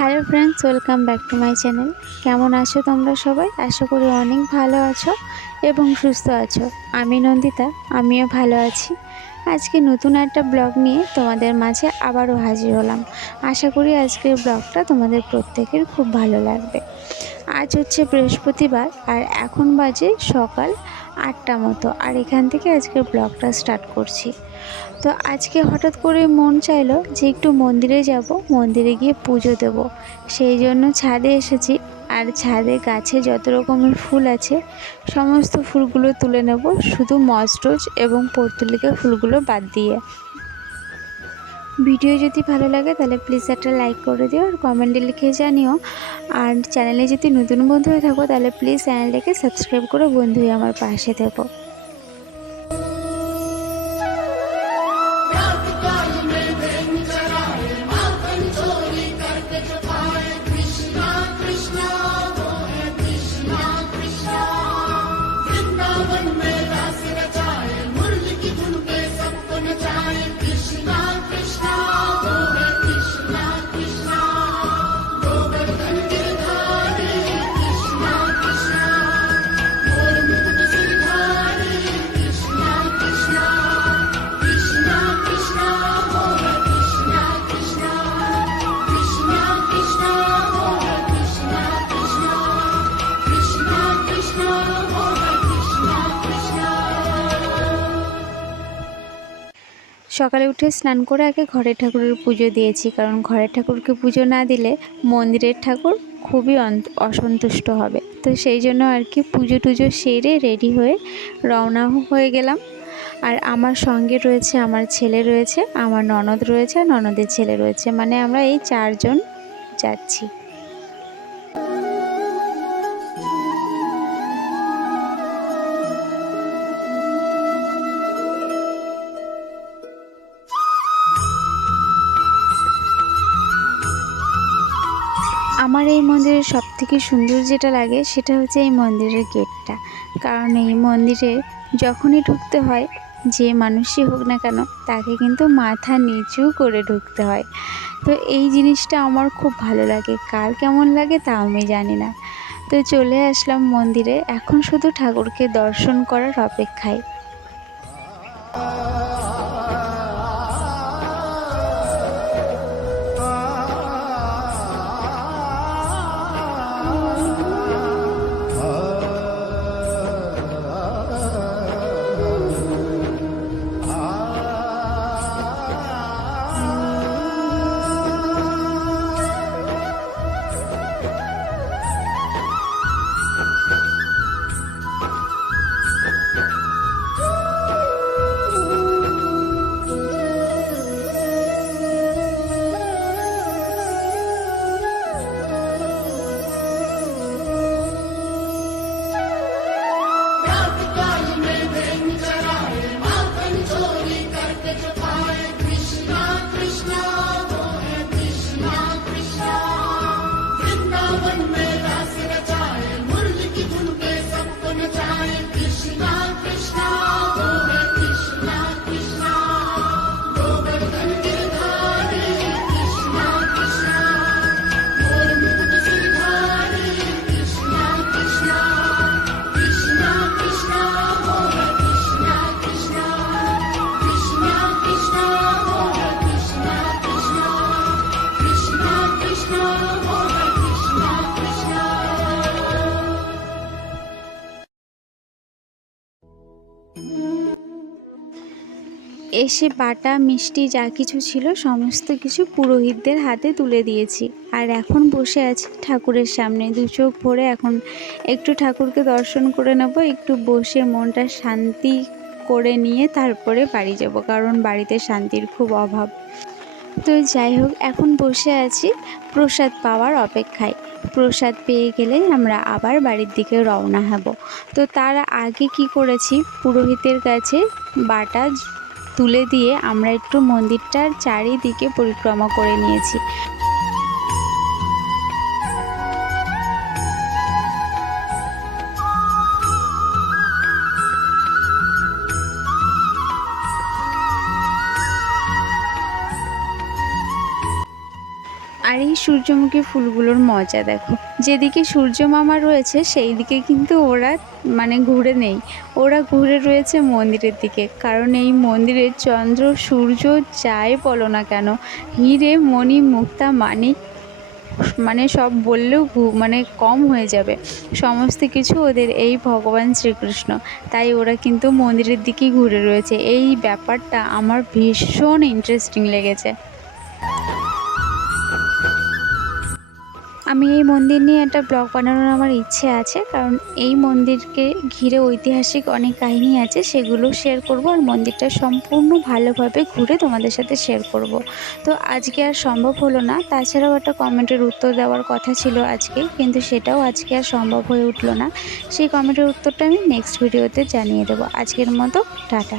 Hello friends, welcome back to my channel. কেমন আছো তোমরা সবাই? আশা করি অনেক ভালো আছো এবং সুস্থ আছো। আমি নন্দিতা, আমিও ভালো আছি। আজকে নতুন একটা ব্লগ নিয়ে তোমাদের মাঝে আবারও হাজির হলাম। আশা করি আজকের ব্লগটা তোমাদের প্রত্যেকের খুব ভালো লাগবে। আজ হচ্ছে বৃহস্পতিবার আর এখন বাজে সকাল 8টা মতো, আর এখান থেকে আজকের ব্লগটা স্টার্ট করছি। তো আজকে হঠাৎ করে মন চাইলো যে একটু মন্দিরে যাব, মন্দিরে গিয়ে পুজো দেব। সেই জন্য ছাদে এসেছি, আর ছাদে গাছে যত রকমের ফুল আছে সমস্ত ফুলগুলো তুলে নেব, শুধু মজরোজ এবং পর্তুলিকা ফুলগুলো বাদ দিয়ে। ভিডিও যদি ভালো লাগে তাহলে প্লিজ একটা লাইক করে দিও আর কমেন্টে লিখে জানিও। আর চ্যানেলে যদি নতুন বন্ধু হয়ে থাকো তাহলে প্লিজ চ্যানেলটাকে সাবস্ক্রাইব করে বন্ধু হয়ে আমার পাশে থেকো। সকালে উঠে স্নান করে আগে ঘরের ঠাকুরের পুজো দিয়েছি, কারণ ঘরের ঠাকুরকে পুজো না দিলে মন্দিরের ঠাকুর খুবই অসন্তুষ্ট হবে। তো সেই জন্য আর কি পুজো টুজো সেরে রেডি হয়ে রওনা হয়ে গেলাম। আর আমার সঙ্গে রয়েছে আমার ছেলে রয়েছে, আমার ননদ রয়েছে, আর ননদের ছেলে রয়েছে, মানে আমরা এই 4 জন যাচ্ছি। আমার এই মন্দিরের সবথেকে সুন্দর যেটা লাগে সেটা হচ্ছে এই মন্দিরের গেটটা। কারণ এই মন্দিরে যখনই ঢুকতে হয়, যে মানুষই হোক না কেন তাকে কিন্তু মাথা নিচু করে ঢুকতে হয়। তো এই জিনিসটা আমার খুব ভালো লাগে, কার কেমন লাগে তা আমি জানি না। তো চলে আসলাম মন্দিরে, এখন শুধু ঠাকুরকে দর্শন করার অপেক্ষায়। এসে বাটা মিষ্টি যা কিছু ছিল সমস্ত কিছু পুরোহিতদের হাতে তুলে দিয়েছি। আর এখন বসে আছি ঠাকুরের সামনে, দু চোখ ভরে এখন একটু ঠাকুরকে দর্শন করে নেব, একটু বসে মনটা শান্তি করে নিয়ে তারপরে বাড়ি যাব, কারণ বাড়িতে শান্তির খুব অভাব। তো যাই হোক, এখন বসে আছি প্রসাদ পাওয়ার অপেক্ষায়। প্রসাদ পেয়ে গেলেই আমরা আবার বাড়ির দিকে রওনা হব। তো তার আগে কি করেছি, পুরোহিতের কাছে বাটা তুলে দিয়ে আমরা একটু মন্দিরটার চারিদিকে পরিক্রমা করে নিয়েছি। আর এই সূর্যমুখী ফুলগুলোর মজা দেখো, যেদিকে সূর্য মামা রয়েছে সেই দিকে কিন্তু ওরা ঘুরে নেই, ওরা ঘুরে রয়েছে মন্দিরের দিকে। কারণ এই মন্দিরের চন্দ্র সূর্য যাই বলো না কেন, হিরে মণি মুক্তা মানিক সব বললেও কম হয়ে যাবে, সমস্ত কিছু ওদের এই ভগবান শ্রীকৃষ্ণ। তাই ওরা কিন্তু মন্দিরের দিকেই ঘুরে রয়েছে। এই ব্যাপারটা আমার ভীষণ ইন্টারেস্টিং লেগেছে। আমি এই মন্দির নিয়ে একটা ব্লগ বানানোর আমার ইচ্ছে আছে, কারণ এই মন্দিরকে ঘিরে ঐতিহাসিক অনেক কাহিনী আছে, সেগুলো শেয়ার করব। আর মন্দিরটা সম্পূর্ণ ভালোভাবে ঘুরে তোমাদের সাথে শেয়ার করব। তো আজকে আর সম্ভব হলো না, তাছাড়াও একটা কমেন্টের উত্তর দেওয়ার কথা ছিল আজকে, কিন্তু সেটাও আজকে আর সম্ভব হয়ে উঠলো না। সেই কমেন্টের উত্তরটা আমি নেক্সট ভিডিওতে জানিয়ে দেবো। আজকের মতো টাটা।